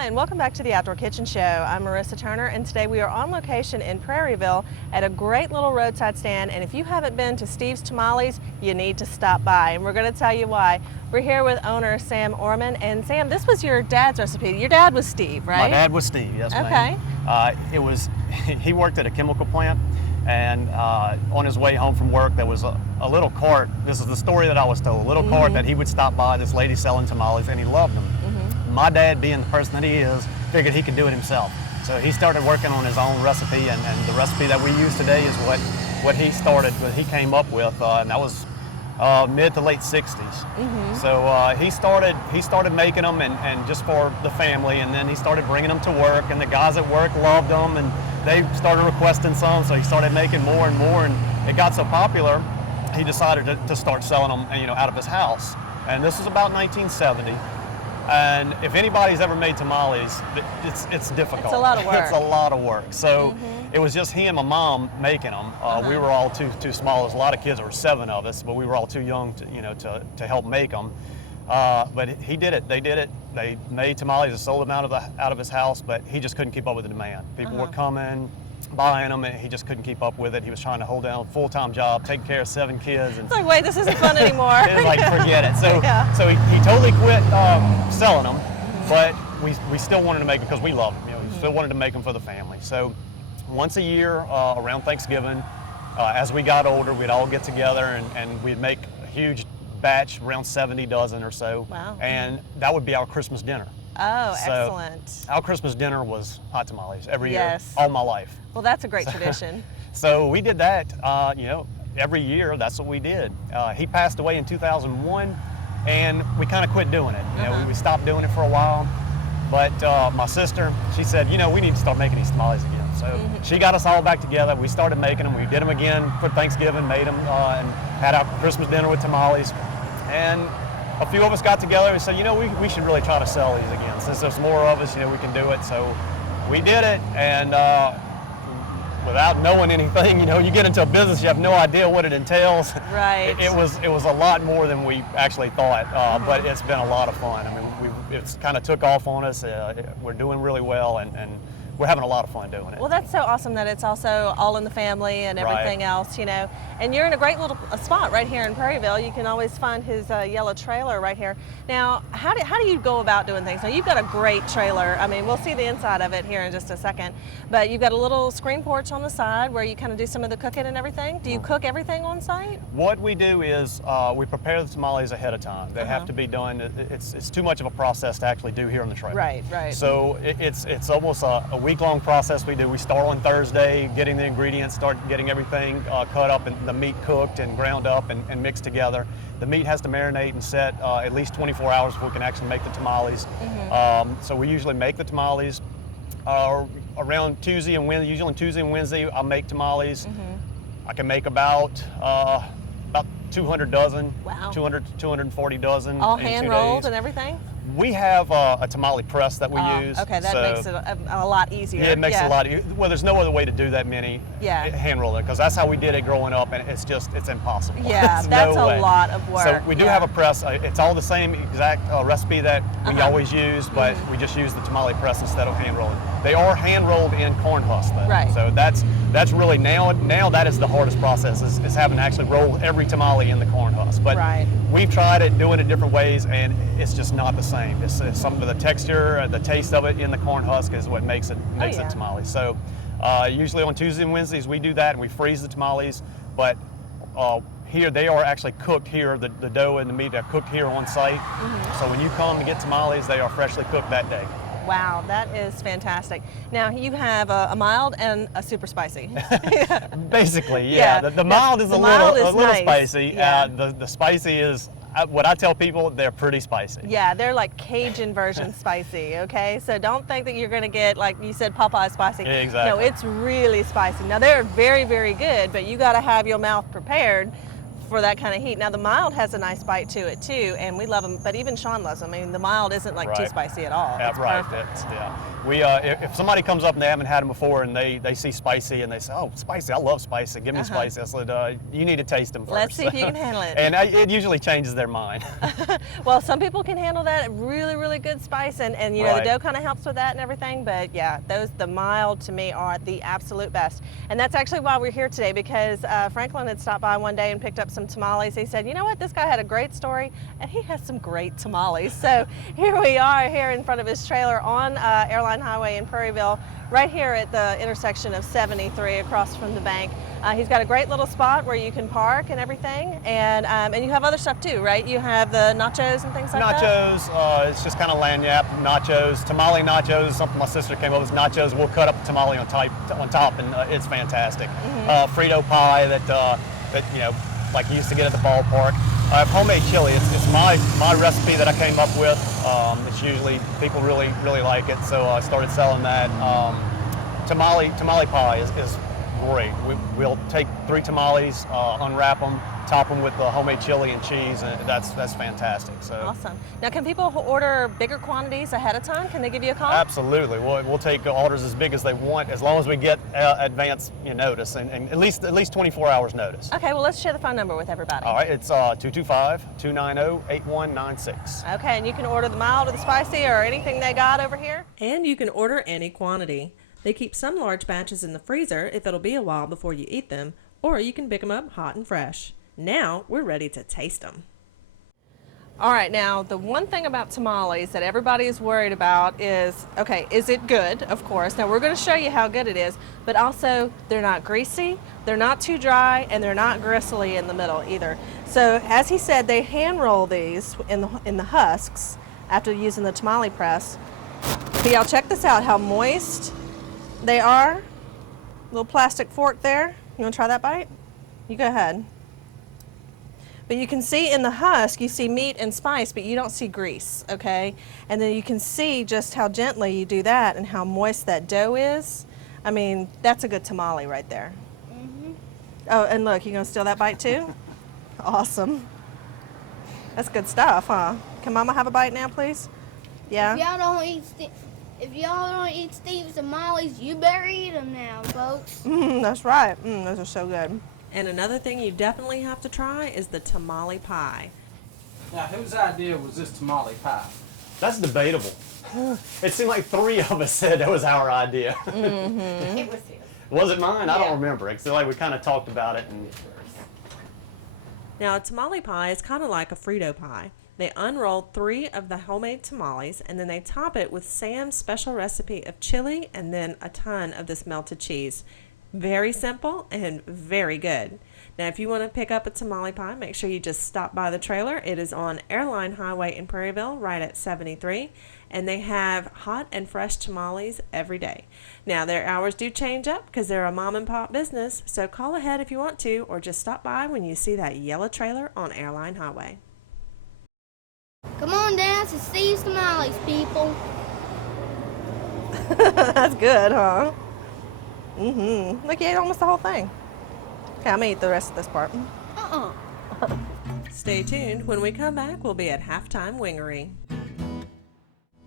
Aloha and welcome back to the Outdoor Kitchen Show. I'm Marissa Turner and today we are on location in Prairieville at a great little roadside stand, and if you haven't been to Steve's Tamales, you need to stop by, and we're going to tell you why. We're here with owner Sam Orman, and Sam, this was your dad's recipe. Your dad was Steve, right? My dad was Steve, yes ma'am. Okay. He worked at a chemical plant, and on his way home from work there was a little cart. This is the story that I was told, a little cart that he would stop by, this lady selling tamales, and he loved them. My dad, being the person that he is, figured he could do it himself. So he started working on his own recipe, and the recipe that we use today is what he started, what he came up with, and that was mid to late 60s. So he started making them and just for the family, and then he started bringing them to work, and the guys at work loved them, and they started requesting some, so he started making more and more, and it got so popular, he decided to start selling them, out of his house. And this was about 1970. And if anybody's ever made tamales, it's difficult. It's a lot of work. It's a lot of work. So it was just he and my mom making them. We were all too small. There's a lot of kids. There were 7 of us, but we were all too young to help make them. But he did it. They did it. They made tamales and sold them out of his house, but he just couldn't keep up with the demand. People were coming, buying them, and he just couldn't keep up with it. He was trying to hold down a full-time job, taking care of 7 kids. And it's like, wait, this isn't fun anymore. It's like, forget it. So he totally quit selling them, but we still wanted to make them because we loved them. We still wanted to make them for the family. So once a year around Thanksgiving, as we got older, we'd all get together and we'd make a huge batch, around 70 dozen or so. Wow. And that would be our Christmas dinner. Oh, So excellent. our Christmas dinner was hot tamales every year, all my life. Well, that's a great tradition. So we did that, every year. That's what we did. He passed away in 2001, and we kind of quit doing it. We stopped doing it for a while. But my sister, she said, we need to start making these tamales again. So she got us all back together. We started making them. We did them again for Thanksgiving, made them, and had our Christmas dinner with tamales. And a few of us got together and said, we should really try to sell these again. Since there's more of us, we can do it. So we did it, and without knowing anything, you get into a business, you have no idea what it entails. Right. It was a lot more than we actually thought, but it's been a lot of fun. I mean, it's kind of took off on us. We're doing really well, and we're having a lot of fun doing it. Well, that's so awesome that it's also all in the family and everything else, And you're in a great little spot right here in Prairieville. You can always find his yellow trailer right here. Now, how do you go about doing things? Now, you've got a great trailer. I mean, we'll see the inside of it here in just a second. But you've got a little screen porch on the side where you kind of do some of the cooking and everything. Do you cook everything on site? What we do is we prepare the tamales ahead of time. They have to be done. It's too much of a process to actually do here on the trailer. Right. So it's almost a week-long process we do. We start on Thursday, getting the ingredients, start getting everything cut up and the meat cooked and ground up and mixed together. The meat has to marinate and set at least 24 hours before we can actually make the tamales. So we usually make the tamales around Tuesday and Wednesday. Usually on Tuesday and Wednesday, I'll make tamales. I can make about 200 dozen, wow. 240 dozen. All hand rolled and everything? We have a tamale press that we use. Okay, that makes it a lot easier. Yeah, it makes it a lot easier. Well, there's no other way to do that many hand rolling, because that's how we did it growing up, and it's impossible. Yeah, that's a lot of work. So we do have a press. It's all the same exact recipe that we always use, but we just use the tamale press instead of hand rolling. They are hand rolled in corn husk, though. Right. So that's really now that is the hardest process is having to actually roll every tamale in the corn husk. But we've tried it, doing it different ways, and it's just not the same. It's some of the texture, the taste of it in the corn husk is what makes it tamale. So usually on Tuesdays and Wednesdays we do that, and we freeze the tamales. But here they are actually cooked here. The dough and the meat are cooked here on site. So when you come to get tamales, they are freshly cooked that day. Wow, that is fantastic. Now you have a mild and a super spicy. Basically, yeah. The mild is a little nice. Spicy. The spicy is, what I tell people, they're pretty spicy. Yeah, they're like Cajun version spicy, okay? So don't think that you're going to get, like you said, Popeye spicy. Exactly. No, it's really spicy. Now they're very, very good, but you got to have your mouth prepared for that kind of heat. Now the mild has a nice bite to it too, and we love them, but even Sean loves them. I mean, the mild isn't like too spicy at all. Yeah, it's right. perfect. Yeah. We, if somebody comes up and they haven't had them before and they see spicy and they say, oh, spicy, I love spicy, give me spicy. I said, you need to taste them first. Let's see if you can handle it. And it usually changes their mind. Well, some people can handle that really, really good spice, and you know, the dough kind of helps with that and everything, but yeah, the mild to me are the absolute best. And that's actually why we're here today, because Franklin had stopped by one day and picked up some tamales. He said, you know what, this guy had a great story, and he has some great tamales. So here we are here in front of his trailer on Airline Hwy in Prairieville, right here at the intersection of 73 across from the bank. He's got a great little spot where you can park and everything, and you have other stuff too, right? You have the nachos and things like that? Nachos, it's just kind of lanyap nachos. Tamale nachos, something my sister came up with. Nachos, we'll cut up the tamale on top, and it's fantastic. Frito pie that you know, like you used to get at the ballpark. I have homemade chili. It's my recipe that I came up with. It's usually, people really like it, so I started selling that. Tamale pie is great. We'll take 3 tamales, unwrap them, top them with the homemade chili and cheese, and that's fantastic. So awesome. Now, can people order bigger quantities ahead of time? Can they give you a call? Absolutely. We'll take orders as big as they want, as long as we get advance notice and at least 24 hours notice. Okay. Well, let's share the phone number with everybody. All right. It's 225-290-8196. Okay, and you can order the mild or the spicy or anything they got over here. And you can order any quantity. They keep some large batches in the freezer if it'll be a while before you eat them, or you can pick them up hot and fresh. Now we're ready to taste them. All right, now the one thing about tamales that everybody is worried about is, okay, is it good? Of course. Now we're going to show you how good it is, but also they're not greasy, they're not too dry, and they're not gristly in the middle either. So as he said, they hand roll these in the husks after using the tamale press. But y'all check this out, how moist they are. Little plastic fork there. You want to try that bite? You go ahead. But you can see in the husk, you see meat and spice, but you don't see grease, okay? And then you can see just how gently you do that and how moist that dough is. I mean, that's a good tamale right there. Oh, and look, you gonna steal that bite too? Awesome. That's good stuff, huh? Can Mama have a bite now, please? Yeah? If y'all don't eat Steve's tamales, you better eat them now, folks. That's right. Those are so good. And another thing you definitely have to try is the tamale pie. Now, whose idea was this tamale pie? That's debatable. It seemed like 3 of us said that was our idea. It was his. Was it mine? Yeah. I don't remember. It's like we kind of talked about it. And Now, a tamale pie is kind of like a Frito pie. They unroll 3 of the homemade tamales, and then they top it with Sam's special recipe of chili and then a ton of this melted cheese. Very simple and very good. Now, if you want to pick up a tamale pie, make sure you just stop by the trailer. It is on Airline Hwy in Prairieville, right at 73, and they have hot and fresh tamales every day. Now, their hours do change up because they're a mom and pop business, so call ahead if you want to, or just stop by when you see that yellow trailer on Airline Hwy. Come on down to Steve's Tamales, people. That's good, huh? Look, you ate almost the whole thing. Okay, I'm gonna eat the rest of this part. Stay tuned. When we come back, we'll be at Halftime Wingery.